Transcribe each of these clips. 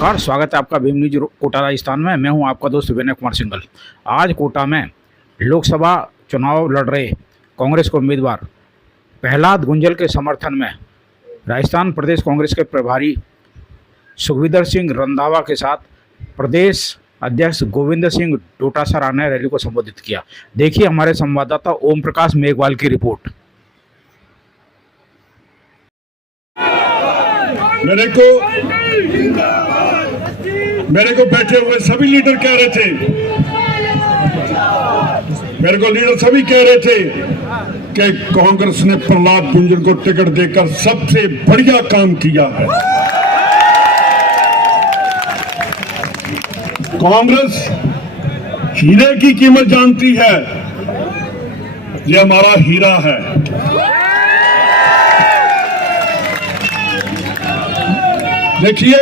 नमस्कार, स्वागत है आपका भीम न्यूज कोटा राजस्थान में। मैं हूं आपका दोस्त विनय कुमार सिंघल। आज कोटा में लोकसभा चुनाव लड़ रहे कांग्रेस के उम्मीदवार प्रहलाद गुंजल के समर्थन में राजस्थान प्रदेश कांग्रेस के प्रभारी सुखविंदर सिंह रंधावा के साथ प्रदेश अध्यक्ष गोविंद सिंह डोटासरा ने रैली को संबोधित किया। देखिए हमारे संवाददाता ओम प्रकाश मेघवाल की रिपोर्ट। मेरे को बैठे हुए सभी लीडर कह रहे थे, मेरे को लीडर सभी कह रहे थे कि कांग्रेस ने प्रहलाद गुंजल को टिकट देकर सबसे बढ़िया काम किया है। कांग्रेस हीरे की कीमत जानती है, ये हमारा हीरा है। देखिए,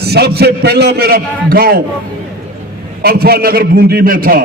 सबसे पहला मेरा गांव अल्फा नगर बूंदी में था।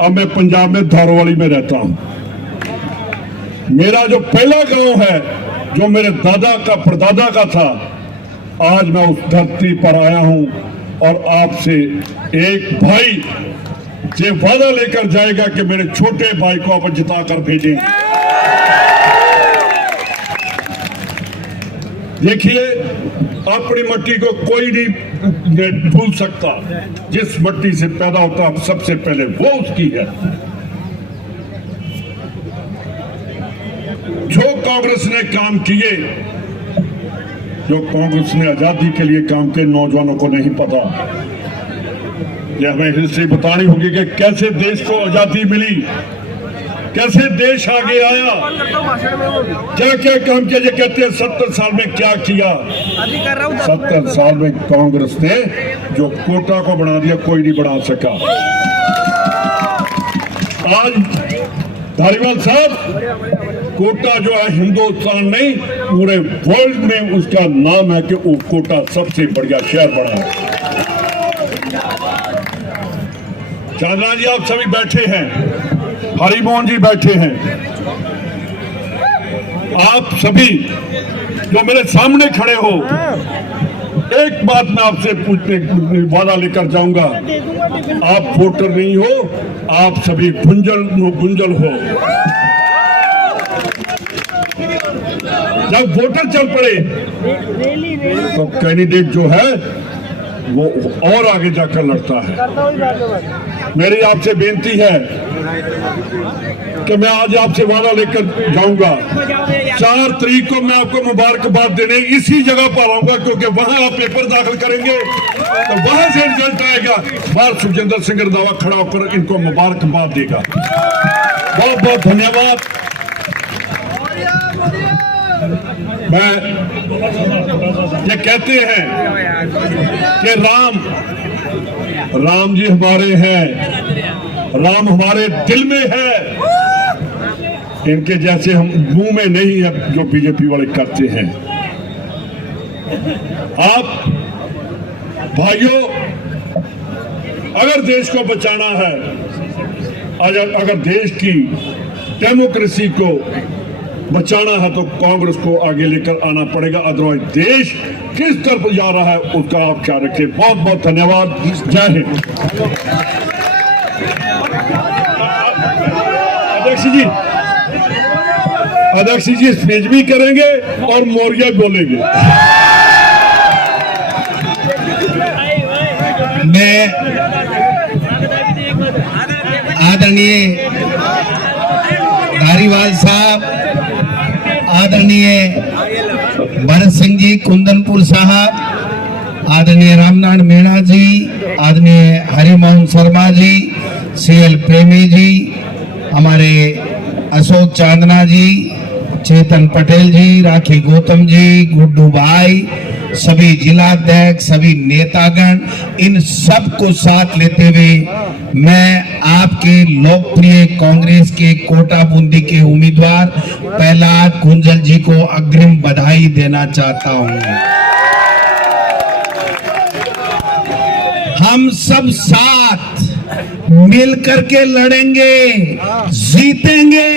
अब मैं पंजाब में धारोवाली में रहता हूं। मेरा जो पहला गांव है, जो मेरे दादा का परदादा का था, आज मैं उस धरती पर आया हूं और आपसे एक भाई ये वादा लेकर जाएगा कि मेरे छोटे भाई को आप जिताकर भेजें। देखिए, अपनी मट्टी को कोई नहीं भूल सकता। जिस मट्टी से पैदा होता है सबसे पहले वो उसकी है। जो कांग्रेस ने काम किए, जो कांग्रेस ने आजादी के लिए काम किए, नौजवानों को नहीं पता। ये हमें हिस्ट्री बतानी होगी कि कैसे देश को आजादी मिली, कैसे देश आगे आया, क्या क्या काम किया। ये कहते हैं 70 साल में क्या किया। 70 साल में कांग्रेस ने जो कोटा को बना दिया, कोई नहीं बना सका। आज धारीवाल साहब, कोटा जो है हिंदुस्तान नहीं पूरे वर्ल्ड में उसका नाम है कि वो कोटा सबसे बढ़िया शहर बना है। चांदना जी आप सभी बैठे हैं, हरिमोहन जी बैठे हैं, आप सभी जो मेरे सामने खड़े हो, एक बात मैं आपसे पूछने वादा लेकर जाऊंगा। आप वोटर नहीं हो, आप सभी गुंजल हो। जब वोटर चल पड़े तो कैंडिडेट जो है वो और आगे जाकर लड़ता है। मेरी आपसे बेनती है कि मैं आज आपसे वादा लेकर जाऊंगा, 4 तारीख को मैं आपको मुबारकबाद देने इसी जगह पर आऊंगा, क्योंकि वहां आप पेपर दाखिल करेंगे तो वहां से रिजल्ट आएगा। बाहर सुखविंदर सिंह रंधावा खड़ा होकर इनको मुबारकबाद देगा। बहुत बहुत धन्यवाद। मैं ये कहते हैं कि राम जी हमारे हैं, राम हमारे दिल में है। इनके जैसे हम मुंह में नहीं है जो बीजेपी वाले करते हैं। आप भाइयों, अगर देश को बचाना है, अगर देश की डेमोक्रेसी को बचाना है तो कांग्रेस को आगे लेकर आना पड़ेगा। अदरवाइज देश किस तरफ जा रहा है उसका आप ख्याल रखें। बहुत बहुत धन्यवाद। जय हिंद। अध्यक्ष जी स्पीच भी करेंगे और मौर्य बोलेंगे। मैं आदरणीय धारीवाल साहब, आदरणीय भरत सिंह जी कुंदनपुर साहब, आदरणीय रामनारायण मीणा जी, आदरणीय हरिमोहन शर्मा जी, सीएल प्रेमी जी, हमारे अशोक चांदना जी, चेतन पटेल जी, राखी गौतम जी, गुड्डू भाई, सभी जिलाध्यक्ष, सभी नेतागण, इन सब को साथ लेते हुए मैं आपके लोकप्रिय कांग्रेस के कोटा बूंदी के उम्मीदवार प्रहलाद गुंजल जी को अग्रिम बधाई देना चाहता हूं। हम सब साथ मिलकर के लड़ेंगे, जीतेंगे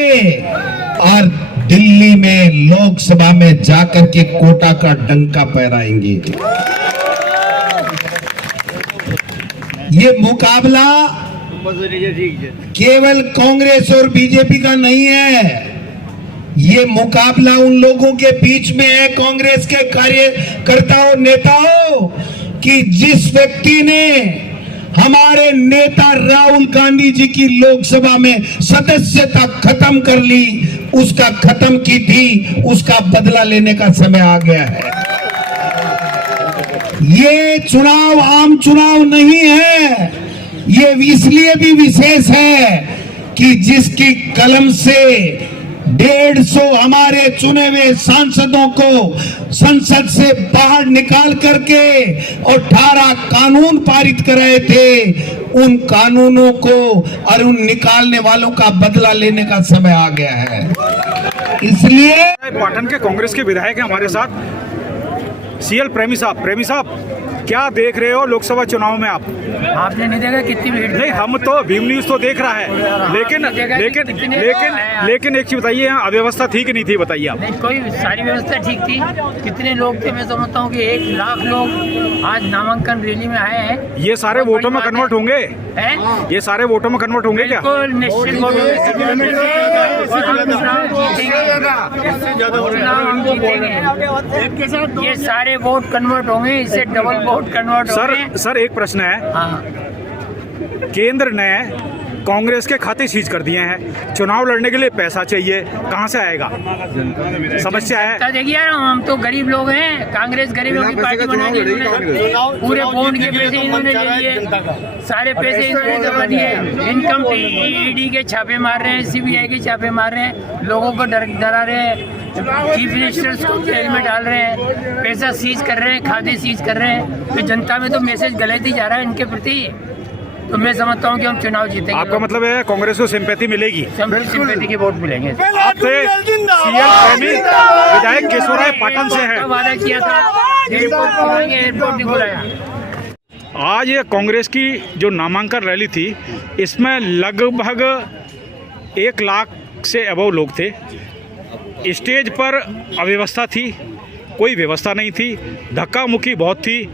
और दिल्ली में लोकसभा में जाकर के कोटा का डंका फहराएंगे। ये मुकाबला केवल कांग्रेस और बीजेपी का नहीं है, ये मुकाबला उन लोगों के बीच में है, कांग्रेस के कार्यकर्ताओं नेताओं, कि जिस व्यक्ति ने हमारे नेता राहुल गांधी जी की लोकसभा में सदस्यता खत्म कर ली, उसका खत्म की थी, उसका बदला लेने का समय आ गया है। ये चुनाव आम चुनाव नहीं है, ये इसलिए भी विशेष है कि जिसकी कलम से 150 हमारे चुने हुए सांसदों को संसद से बाहर निकाल करके और 18 कानून पारित कराए थे, उन कानूनों को और उन निकालने वालों का बदला लेने का समय आ गया है। इसलिए पाटन के कांग्रेस के विधायक हैं हमारे साथ, सीएल प्रेमी साहब क्या देख रहे हो लोकसभा चुनाव में आप? आपने नहीं देखा कितनी भीड़? नहीं, हम तो भीम न्यूज तो देख रहा है, लेकिन एक चीज बताइए, यहाँ अव्यवस्था थी कि नहीं थी, बताइए आप। नहीं, कोई सारी व्यवस्था ठीक थी। कितने लोग थे? मैं समझता हूँ कि 1 लाख लोग आज नामांकन रैली में आए हैं। ये सारे वोटों में कन्वर्ट होंगे? हैं? ये सारे वोटों में कन्वर्ट होंगे क्या? बिल्कुल निश्चित वोट होंगे। और हम चुनाव जीतेंगे। ये सारे वोट कन्वर्ट होंगे, इससे डबल वोट कन्वर्ट होंगे। सर एक प्रश्न है, हाँ, केंद्र ने कांग्रेस के खाते सीज कर दिए हैं, चुनाव लड़ने के लिए पैसा चाहिए, कहां से आएगा? समस्या है। देखिए यार, हम तो गरीब लोग हैं, कांग्रेस गरीबों की पार्टी बना दी इन्होंने, पूरे बॉन्ड के पैसे इन्होंने ले लिए, सारे पैसे इन्होंने जमा दिए, इनकम ईडी के छापे मार रहे हैं, सीबीआई के छापे मार रहे हैं, लोगों को डरा रहे हैं, चीफ मिनिस्टर्स को जेल में डाल रहे हैं, पैसा सीज कर रहे हैं, खाते सीज कर रहे हैं, तो जनता में तो मैसेज गलत ही जा रहा है इनके प्रति। तो मैं समझता हूँ कि हम चुनाव जीतेंगे। आपका मतलब है कांग्रेस को सिंपैथी मिलेगी? सिंपैथी के वोट मिलेंगे। आपसे सीएल प्रेमी विधायक केशवराय पाटन से है। वादा किया था, एयरपोर्ट नहीं बुलाया। आज ये कांग्रेस की जो नामांकन रैली थी, इसमें लगभग 1 लाख से अबव लोग थे। स्टेज पर अव्यवस्था थी, कोई व्यवस्था नहीं थी, धक्का मुक्की बहुत थी।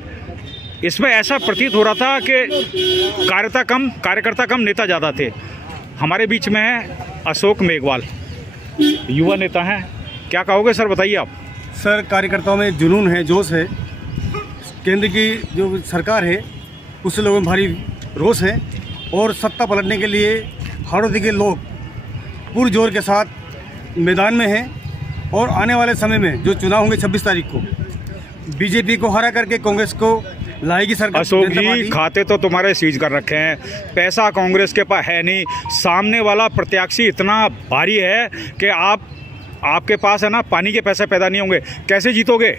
इसमें ऐसा प्रतीत हो रहा था कि कार्यकर्ता कम नेता ज़्यादा थे। हमारे बीच में है अशोक मेघवाल, युवा नेता हैं, क्या कहोगे सर, बताइए आप। सर, कार्यकर्ताओं में जुनून है, जोश है। केंद्र की जो सरकार है उससे लोगों में भारी रोष है और सत्ता पलटने के लिए हाड़ों के लोग पूरे जोर के साथ मैदान में हैं। और आने वाले समय में जो चुनाव होंगे 26 तारीख को, बीजेपी को हरा करके कांग्रेस को लाएगी सरकार। अशोक जी, खाते तो तुम्हारे सीज कर रखे हैं, पैसा कांग्रेस के पास है नहीं, सामने वाला प्रत्याशी इतना भारी है कि आपके पास है ना, पानी के पैसे पैदा नहीं होंगे, कैसे जीतोगे?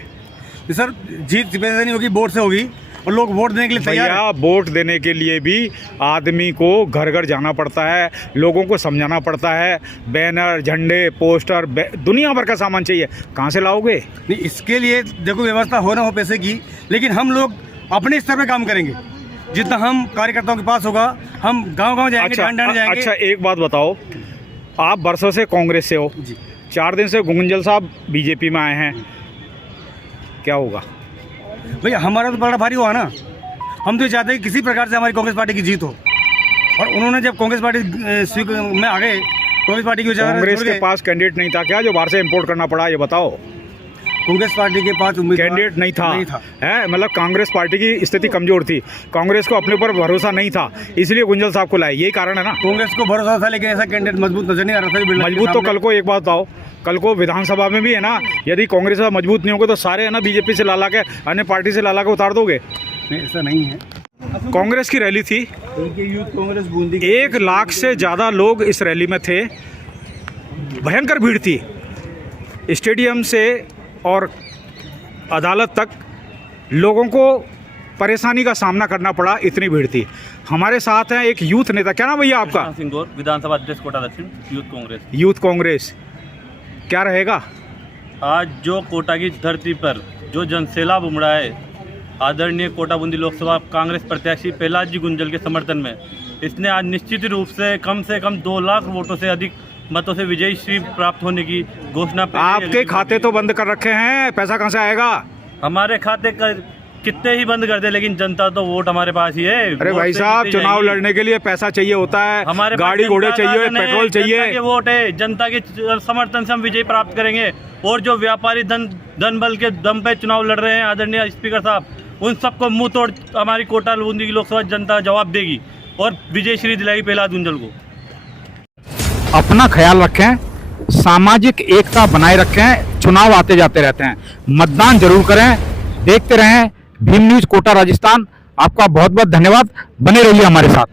सर, जीत पैदा नहीं होगी, वोट से होगी, और लोग वोट देने के लिए तैयार हैं। वोट देने के लिए भी आदमी को घर घर जाना पड़ता है, लोगों को समझाना पड़ता है, बैनर, झंडे, पोस्टर, दुनिया भर का सामान चाहिए, कहाँ से लाओगे? नहीं, इसके लिए देखो व्यवस्था हो ना हो पैसे की, लेकिन हम लोग अपने स्तर पे काम करेंगे। जितना हम कार्यकर्ताओं के पास होगा, हम गांव-गांव जाएंगे, जाएंगे। अच्छा, एक बात बताओ, आप बरसों से कांग्रेस से हो जी, 4 दिन से गुंजल साहब बीजेपी में आए हैं, क्या होगा? भैया हमारा तो बड़ा भारी हुआ ना। हम तो चाहते हैं कि किसी प्रकार से हमारी कांग्रेस पार्टी की जीत हो, और उन्होंने जब कांग्रेस पार्टी में आ गए, कांग्रेस पार्टी की कांग्रेस के पास कैंडिडेट नहीं था क्या, जो बाहर से इंपोर्ट करना पड़ा, ये बताओ। कांग्रेस पार्टी के पास कैंडिडेट नहीं था है, मतलब कांग्रेस पार्टी की स्थिति कमजोर थी, कांग्रेस को अपने ऊपर भरोसा नहीं था, इसलिए गुंजल साहब को लाए, यही कारण है ना? कांग्रेस को भरोसा था, लेकिन ऐसा कैंडिडेट मजबूत नजर नहीं आ रहा था। मजबूत तो कल को एक बात बताओ, कल को विधानसभा में भी है ना, यदि कांग्रेस मजबूत नहीं होगा तो सारे है ना बीजेपी से ला के, अन्य पार्टी से ला के उतार दोगे? नहीं, ऐसा नहीं है। कांग्रेस की रैली थी, यूथ कांग्रेस बूंदी 1 लाख से ज़्यादा लोग इस रैली में थे, भयंकर भीड़ थी, स्टेडियम से और अदालत तक लोगों को परेशानी का सामना करना पड़ा, इतनी भीड़ थी। हमारे साथ हैं एक यूथ नेता, क्या नाम भैया आपका? सिंगोर, विधानसभा अध्यक्ष कोटा दक्षिण, यूथ कांग्रेस, क्या रहेगा? आज जो कोटा की धरती पर जो जनसैलाब उमड़ा है, आदरणीय कोटा बूंदी लोकसभा कांग्रेस प्रत्याशी प्रहलाद जी गुंजल के समर्थन में, इसने आज निश्चित रूप से कम 2 लाख वोटों से अधिक मतों से विजयी श्री प्राप्त होने की घोषणा पहले ही आपके अगली खाते तो बंद कर रखे हैं, पैसा कहाँ से आएगा? हमारे खाते का कितने ही बंद कर दे, लेकिन जनता तो वोट हमारे पास ही है। अरे वोट भाई से साहब, जीती चुनाव जाएगी। लड़ने के लिए पैसा चाहिए होता है, हमारे पास गाड़ी घोड़े जनता का चाहिए, धन है, पेट्रोल जनता चाहिए। के वोट है, जनता के समर्थन से हम विजय प्राप्त करेंगे। और जो व्यापारी धन बल के दम पे चुनाव लड़ रहे हैं आदरणीय स्पीकर साहब, उन सबको मुंह तोड़ हमारी कोटा बूंदी की लोकसभा जनता जवाब देगी और विजय श्री दिलाएगी प्रहलाद गुंजल को। अपना ख्याल रखें, सामाजिक एकता बनाए रखें, चुनाव आते जाते रहते हैं, मतदान जरूर करें। देखते रहें भीम न्यूज कोटा राजस्थान। आपका बहुत बहुत धन्यवाद, बने रहिए हमारे साथ।